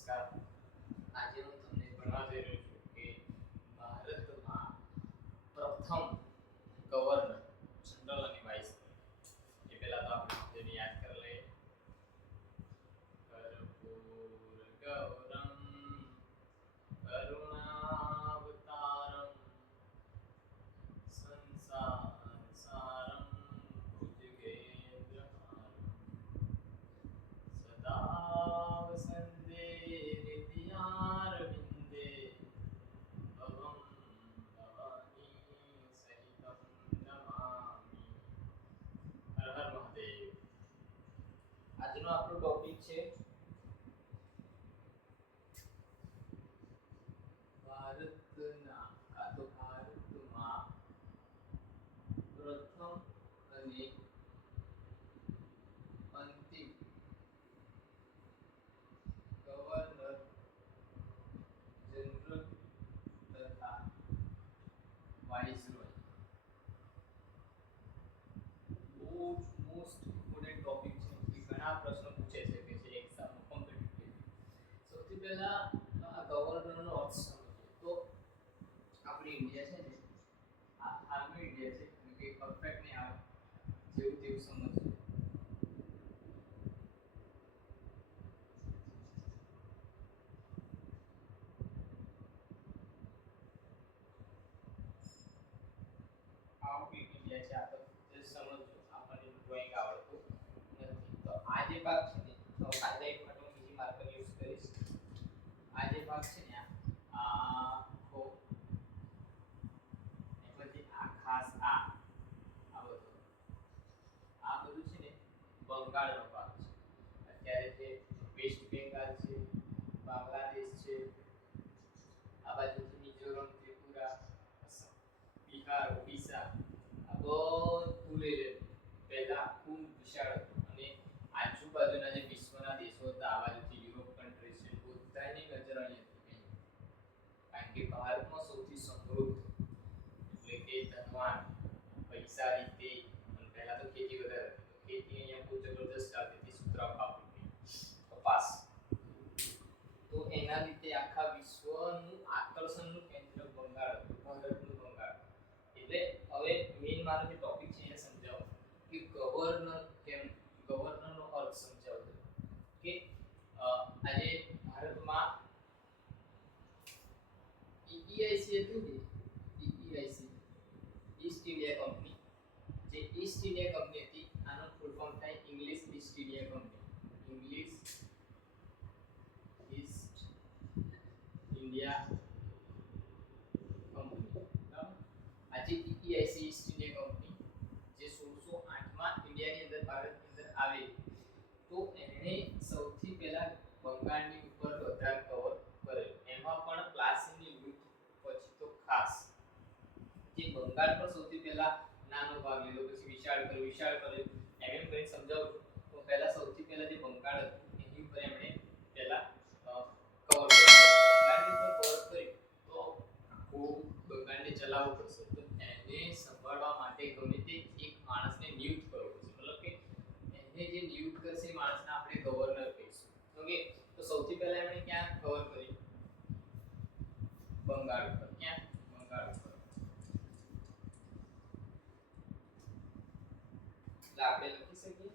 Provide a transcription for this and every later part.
નમસ્કાર. આજે હું તમને ભણવા જઈ રહ્યો છું કે ભારતમાં પ્રથમ ગવર્નર આજનો આપણો ટોપિક છે. ઘણા પ્રશ્નો પૂછે છે કે જે એક્ઝામમાં કોમ્પિટિટિવ સૌથી પહેલા આ ગવર્નરનો અર્થ સમજીએ તો આપણી ઇન્ડિયા છે ને આ હાલનું ઇન્ડિયા છે અને કંઈ પરફેક્ટ નહીં આવે જેવું તેવું સમજવું આવું કંઈક ઇન્ડિયા છે આ તો ને એક ભાગ છે બેંગાલ છે બાંગ્લાદેશ છે આ બાજુથી મિઝોરમ ત્રિપુરા બિહાર ઓડિશા આ બધું લઈ લે પહેલા ખૂબ વિશાળ હતું અને આજુબાજુના જે વિશ્વના દેશો હતા આ બાજુથી યુરોપ કન્ટ્રીઝ છે બધાની નજર અહીં હતી કારણ કે ભારતમાં સૌથી સમૃદ્ધ એટલે કે ધનવાન પૈસા રીતે પહેલા તો ખેતી વધારે હતી. ખેતી અહીંયા બહુ જબરદસ્ત ચાલતી હતી કાપડની કપાસ. તો એના લીધે આખા વિશ્વનું આકર્ષણનું કેન્દ્ર બંગાળ હતું, ભારતનું બંગાળ. એટલે હવે મેઇન મારો જે ટોપિક છે એને સમજાવો. કે ગવર્નર ઈઈઆઈસી હતું ને ઈઈઆઈસી ઈસ્ટ ઇન્ડિયા કંપની જે ઈસ્ટ ઇન્ડિયા કંપની હતી આનું ફૂલ ફોર્મ થાય English East India company English East India company બરાબર આજે ઈઈઆઈસી ઈસ્ટ ઇન્ડિયા કંપની જે સોળસો આઠમાં ઇન્ડિયાની અંદર ભારતની અંદર આવેલી તો એણે સૌથી પહેલા બંગાળની જે પર સૌથી પહેલા નાનો ભાગ લીધો, પછી વિશાળ કર્યો વિશાળ કર્યો એમ એમ કરીને સમજાવું તો પહેલા સૌથી પહેલા જે બંકાળ હતું, એની ઉપર એમણે પહેલા કવર કર્યું. કવર તો આખું બંગાળને ચલાવવું પડશે. તો એને સંભાળવા માટે ગમે તે dá que enriquecer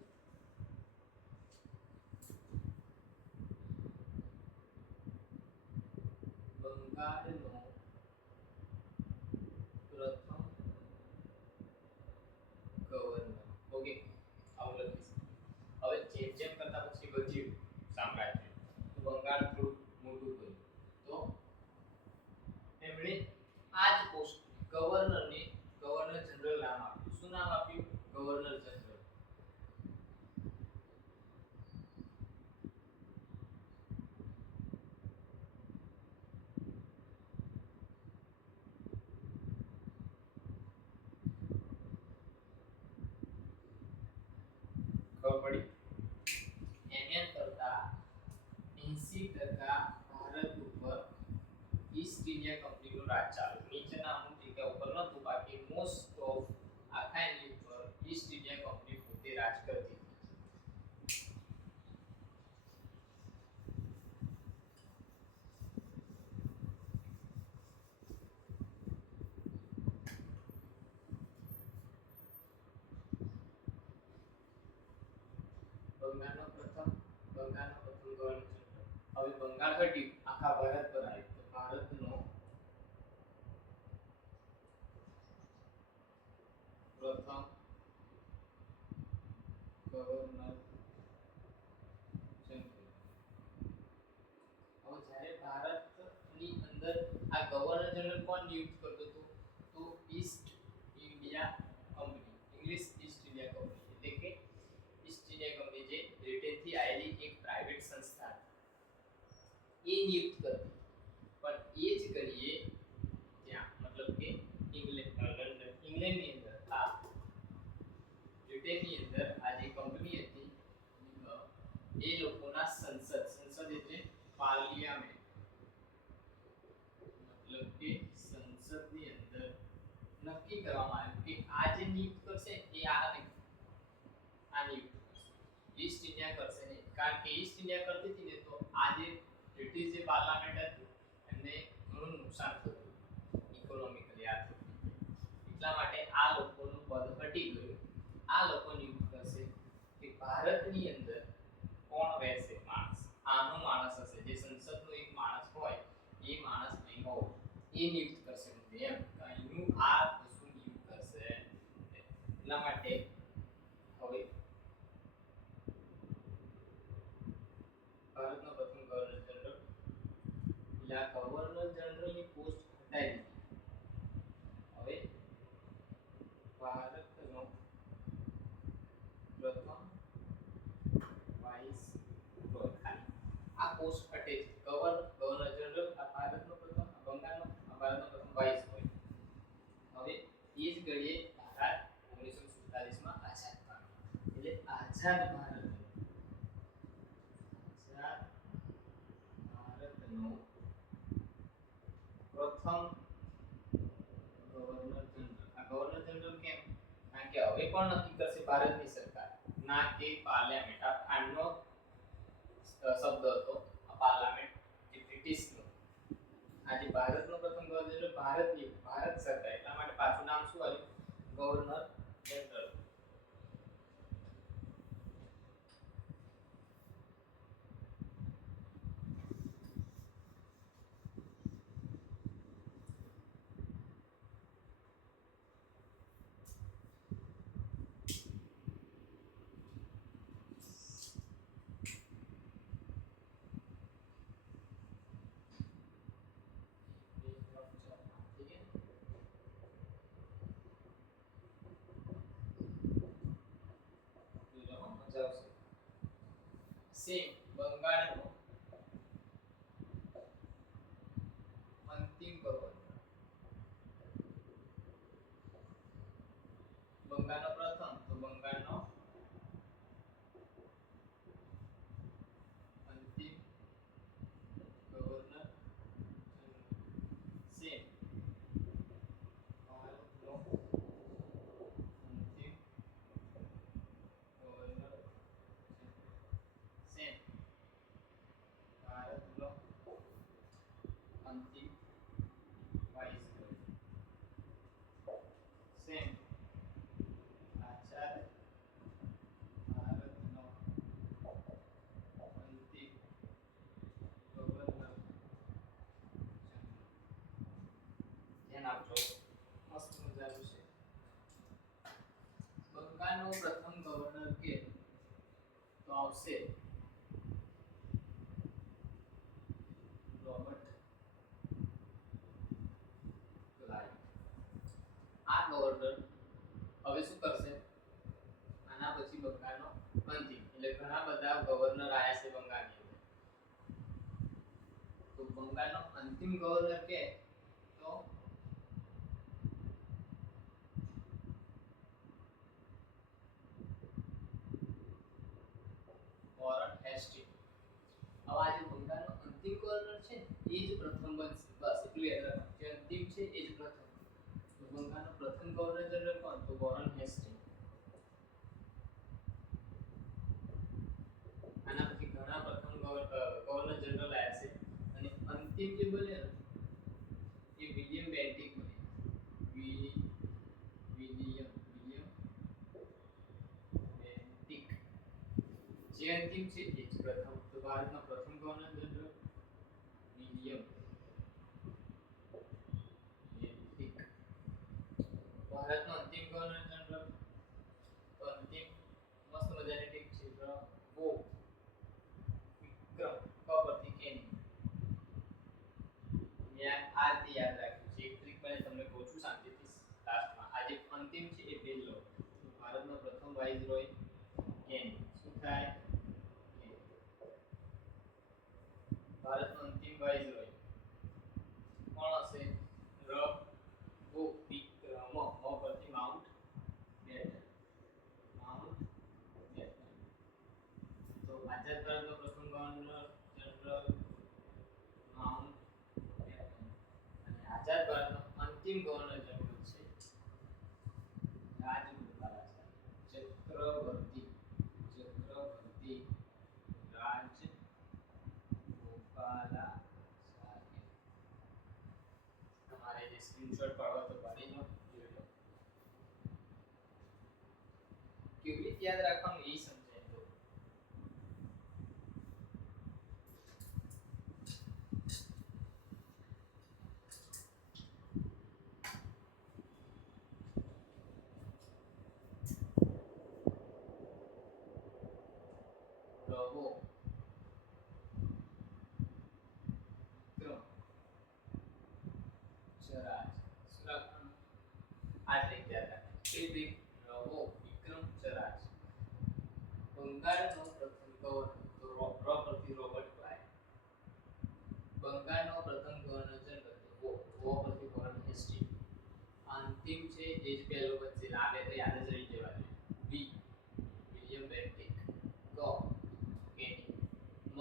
ઇન્ડિયા કંપનીનો રાજ ચાલુ નીચેના અમુક ઉપર નહોતું બાકી મોસ્ટ ઓફ આખા એની ઉપર ઈસ્ટ ઇન્ડિયા કંપની પોતે રાજ કરતી બંગાળનો પ્રથમ બંગાળનો પ્રથમ ગવર્નર હવે બંગાળ હટ્યું આખા ભારત ગવર્નર જનરલ કોણ નિયુક્ત કરતો હતો તો East India company English East India company એટલે કે ઈસ્ટ ઇન્ડિયા કંપની જે બ્રિટનથી આવેલી એક પ્રાઇવેટ સંસ્થા હતી. એ નિયુક્ત કરતી પણ એ જ ઘડીએ ત્યાં મતલબ કે ઇંગ્લેન્ડ અ, લંડન ઇંગ્લેન્ડની અંદર આ બ્રિટનની અંદર આ જે કંપની હતી અ, એ લોકોના કરવામાં આવ્યું કે આ જે નિયુક્ત કરશે એ આ નહીં. આ નિયુક્ત કરશે. ઈસ્ટ ઇન્ડિયા કરશે નહીં. કારણ કે ઈસ્ટ ઇન્ડિયા કરતી હતી ને તો આ જે બ્રિટિશ જે પાર્લામેન્ટ હતું, એમને ઘણું નુકસાન થતું ઇકોનોમિકલી આર્થિક એટલા માટે આ લોકોનું પદ હટી ગયું. આ લોકો નિયુક્ત કરશે કે ભારતની અંદર કોણ રહેશે માણસ? આનો માણસ હશે. જે સંસદનો એક માણસ હોય, એ માણસ નહીં હોવો. એ નિયુક્ત કરશે. એમ. અહીંનું આ એટલા માટે હવે ભારતનો પ્રથમ ગવર્નર જનરલ ગવર્નર જનરલની પોસ્ટ હટાવી દીધી હવે ભારતનો પ્રથમ વાઇસ આ પોસ્ટ હટે છે ગવર્નર આઝાદ ભારત આઝાદ ભારતનો પ્રથમ ગવર્નર જનરલ આ ગવર્નર જનરલ કેમ કારણ કે હવે કોણ નક્કી કરશે ભારતની સરકાર ના કે પાર્લામેન્ટ આ ખાંડનો શબ્દ હતો આ પાર્લામેન્ટ જે બ્રિટિશનો આજે ભારતનો પ્રથમ ગવર્નર જનરલ ભારતની ભારત સરકાર એટલા માટે પાછું નામ શું આવ્યું ગવર્નર Sí, Don બધા ગવર્નર આયા છે બંગાળની તો બંગાળનો અંતિમ ગવર્નર કે તો? વોરન હેસ્ટિંગ હવે આ બંગાળનો અંતિમ ગવર્નર છે એ જ પ્રથમ બનશે. બસ ક્લિયર જે અંતિમ છે એ જ પ્રથમ. બંગાળનો પ્રથમ ગવર્નર જનરલ કોણ? તો વોરન હેસ્ટિંગ અને અંતિમ જે બને ને એ વિલિયમ બેન્ટિક બને વિ- વિલિયમ વિલિયમ બેન્ટિક જે જે અંતિમ છે એ જ પ્રથમ તો ભારતના પ્રથમ ગવર્નર જનરલ વિલિયમ બેન્ટિક ભારતનો અંતિમ ગવર્નર આ રીતે યાદ રાખ્યું છે. એક ટ્રીક મને તમને કહું છું, શાંતિથી લાસ્ટમાં આજે અંતિમ છે એ પહેલો લો. ભારતનો પ્રથમ વાઇસરોય કેન શું થાય કેન. ભારતનો અંતિમ વાઇસરોય કોણ હશે ર ગો વિક્રમ મ પરથી માઉન્ટ બેટન માઉન્ટ બેટન તો આઝાદ ભારતનો પ્રથમ ગવર્નર જનરલ માઉન્ટ બેટન અને આઝાદ ભારતનો અંતિમ ગવર્નર જનરલ છે. ચક્રવર્તી ચક્રવર્તી રાજગોપાલાચારી તમારે જે સ્ક્રીનશોટ પાડો તો પાડી લો. કેવી રીતે યાદ રાખવાનું? એ સમજાય તો રહો વિક્રમ અંતિમ છે એ જ પહેલો વચ્ચે લાગે તો યાદ જ રહી જવા વી વિલિયમ બેન્ટિક. ગ કેની, મ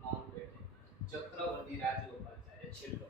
માઉન્ટ બેટન ચક્રવર્તી રાજગોપાલાચાર્ય છેલ્લો